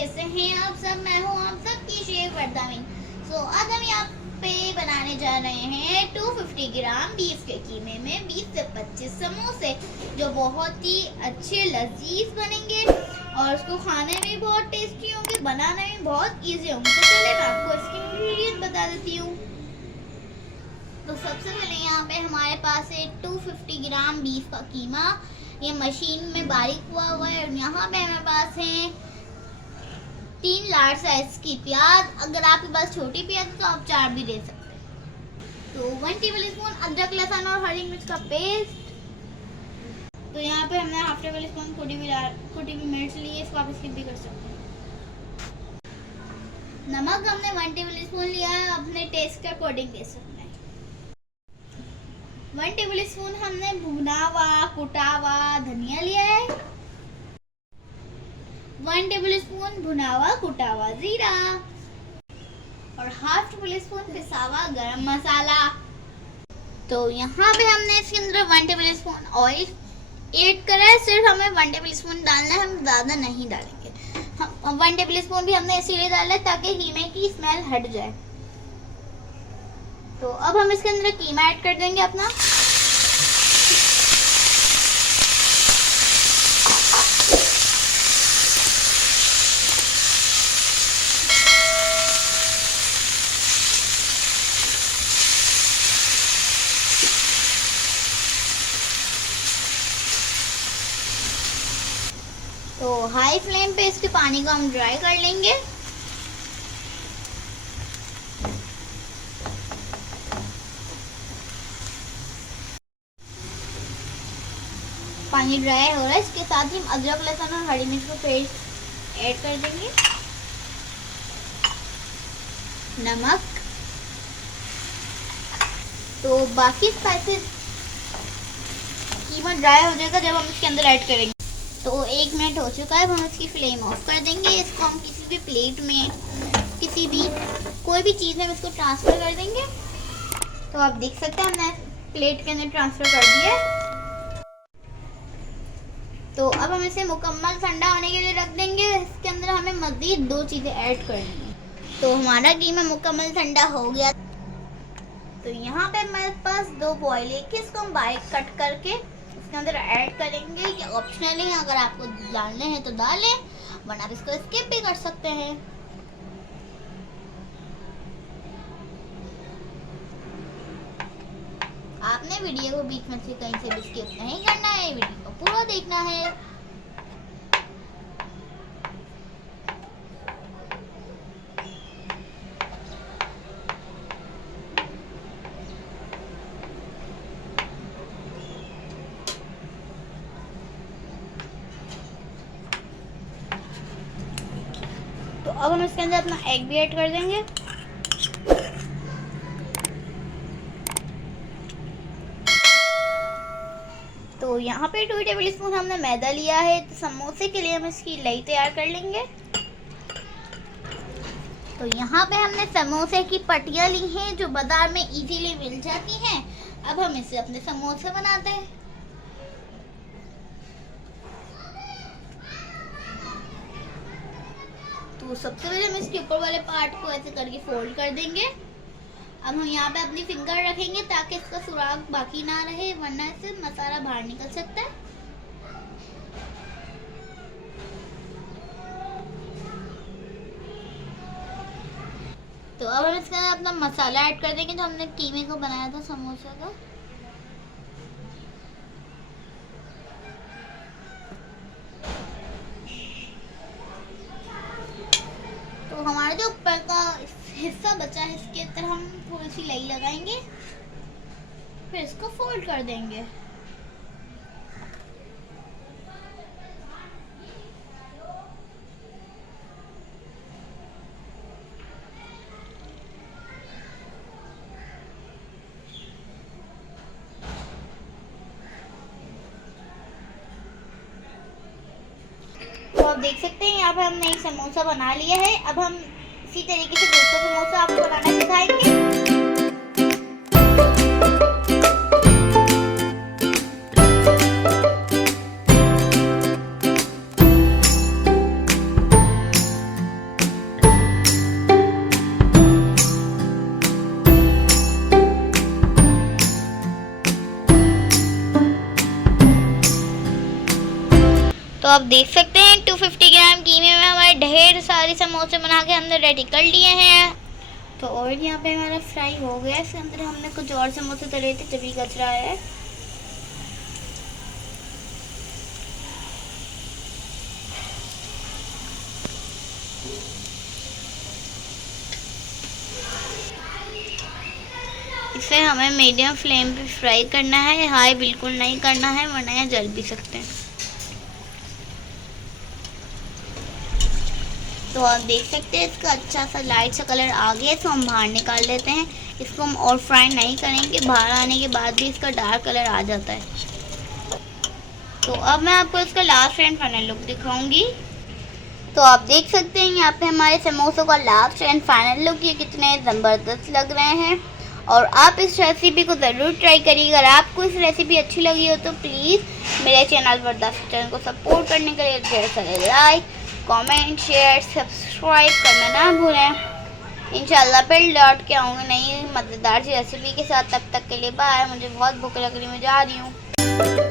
कैसे हैं आप सब। मैं हूँ आप सबकी शेफ वर्दामीन। आज हम यहाँ पे बनाने जा रहे हैं 250 ग्राम बीफ के कीमे में 20 से 25 समोसे, जो बहुत ही अच्छे लजीज बनेंगे और उसको खाने में बहुत टेस्टी होंगे, बनाने में बहुत इजी होंगे। तो चलिए मैं आपको इसके इंग्रेडिएंट बता देती हूँ। तो सबसे पहले यहाँ पे हमारे पास है 250 ग्राम बीफ का कीमा, ये मशीन में बारीक हुआ है। और यहाँ पे हमारे पास है 3 लार्ज साइज की प्याज। अगर आपके पास छोटी प्याज है तो आप 4 भी दे सकते हैं। तो 1 टेबल स्पून अदरक, लहसुन और हरी मिर्च का पेस्ट। तो यहाँ पे हमने हाफ टेबल स्पून कुटी हुई मिर्च ली है, इसको आप स्किप भी कर सकते हैं। नमक हमने 1 टेबल स्पून लिया है, अपने टेस्ट के अकॉर्डिंग दे सकते हैं। 1 टेबल स्पून हमने भुना हुआ कुटा हुआ धनिया लिया है। 1 टेबल स्पून भुना हुआ कुटा हुआ जीरा और हाफ टेबल स्पून पिसा हुआ गरम मसाला। तो यहाँ पे हमने इसके अंदर 1 टेबल स्पून ऑयल ऐड करा है। सिर्फ हमें 1 टेबल स्पून डालना है, हम ज़्यादा नहीं डालेंगे। हम 1 टेबल स्पून भी हमने इसीलिए डाला है ताकि कीमे की स्मेल हट जाए। तो अब हम इसके अंदर कीमा ऐड कर देंगे अपना। तो हाई फ्लेम पे इसके पानी को हम ड्राई कर लेंगे। पानी ड्राई हो रहा है, इसके साथ ही हम अदरक, लहसुन और हरी मिर्च का पेस्ट ऐड कर देंगे। नमक, तो बाकी स्पाइसेस कीमा ड्राई हो जाएगा जब हम इसके अंदर ऐड करेंगे। तो 1 मिनट हो चुका है, अब हम इसकी फ्लेम ऑफ कर देंगे। इसको हम किसी भी प्लेट में, किसी भी कोई भी चीज़ में इसको ट्रांसफ़र कर देंगे। तो आप देख सकते हैं हमने प्लेट के अंदर ट्रांसफ़र कर दिया है। तो अब हम इसे मुकम्मल ठंडा होने के लिए रख देंगे। इसके अंदर हमें मज़ीद 2 चीज़ें ऐड करनी है। तो हमारा कीमा मुकम्मल ठंडा हो गया। तो यहाँ पे हमारे पास 2 बॉयल एग, इसको हम बारीक कट करके इसके अंदर ऐड करेंगे। ये ऑप्शनल है, अगर आपको डालने हैं तो डालें, वरना आप इसको स्किप भी कर सकते हैं। आपने वीडियो को बीच में से कहीं से भी स्किप नहीं करना है, वीडियो को पूरा देखना है। तो अब हम इसके अंदर अपना एग भी ऐड कर देंगे। तो यहाँ पे 2 टेबल स्पून हमने मैदा लिया है। तो समोसे के लिए हम इसकी लई तैयार कर लेंगे। तो यहाँ पे हमने समोसे की पट्टियाँ ली हैं, जो बाजार में इजीली मिल जाती हैं। अब हम इससे अपने समोसे बनाते हैं। तो सबसे पहले हम इसके ऊपर वाले पार्ट को ऐसे करके फोल्ड कर देंगे। अब हम यहाँ पे अपनी फिंगर रखेंगे ताकि इसका सुराग बाकी ना रहे, वरना इससे मसाला बाहर निकल सकता है। तो अब हम इसके अंदर अपना मसाला ऐड कर देंगे जो हमने कीमे को बनाया था समोसे का। तो हमारे जो ऊपर का हिस्सा बचा है, इसके अंदर हम थोड़ी सी लई लगाएंगे, फिर इसको फोल्ड कर देंगे। तो आप देख सकते हैं यहाँ पे हमने एक समोसा बना लिया है। अब हम इसी तरीके से दूसरा समोसा आपको बनाना सिखाएंगे। आप देख सकते हैं 250 ग्राम कीमे में हमारे ढेर सारे समोसे बना के अंदर रेडी कर लिए हैं। तो ऑयल यहाँ पे हमारा फ्राई हो गया। इसके अंदर हमने कुछ और समोसे तले थे तभी कचरा है। इसे हमें मीडियम फ्लेम पे फ्राई करना है, हाई बिल्कुल नहीं करना है वरना यह जल भी सकते हैं। तो आप देख सकते हैं इसका अच्छा सा लाइट सा कलर आ गया। इसको हम बाहर निकाल लेते हैं। इसको हम और फ्राई नहीं करेंगे, बाहर आने के बाद भी इसका डार्क कलर आ जाता है। तो अब मैं आपको इसका लास्ट एंड फाइनल लुक दिखाऊंगी। तो आप देख सकते हैं यहाँ पे हमारे समोसों का लास्ट एंड फाइनल लुक ये कितने ज़बरदस्त लग रहे हैं। और आप इस रेसिपी को ज़रूर ट्राई करिए। अगर आपको इस रेसिपी अच्छी लगी हो तो प्लीज़ मेरे चैनल को सपोर्ट करने के लिए ढेर सारे लाइक, कमेंट, शेयर, सब्सक्राइब करना ना भूलें। इंशाल्लाह फिर लौट के आऊँगी नई मज़ेदार सी रेसिपी के साथ। तब तक के लिए बाय। मुझे बहुत भूख लग रही, मैं जा रही हूँ।